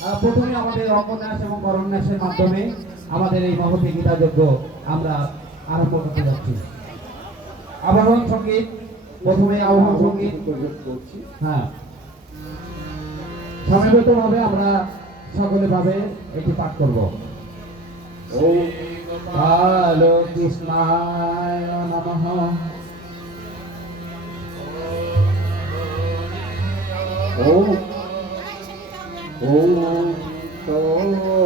প্রথমে আমাদের অপন্যাস এবং বরন্যাসের মাধ্যমে আমাদের এই মহতি গীতাযজ্ঞ আমরা আরম্ভ করতে যাচ্ছি। আবাহন সংগীত প্রথমে আবহাওয়া সংগীত। হ্যাঁ। সমাবেত ভাবে আমরা সকলে ভাবে এটি পাঠ করব। ও কালো কৃষ্ণায় Oh, oh.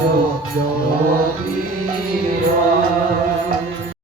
Yo.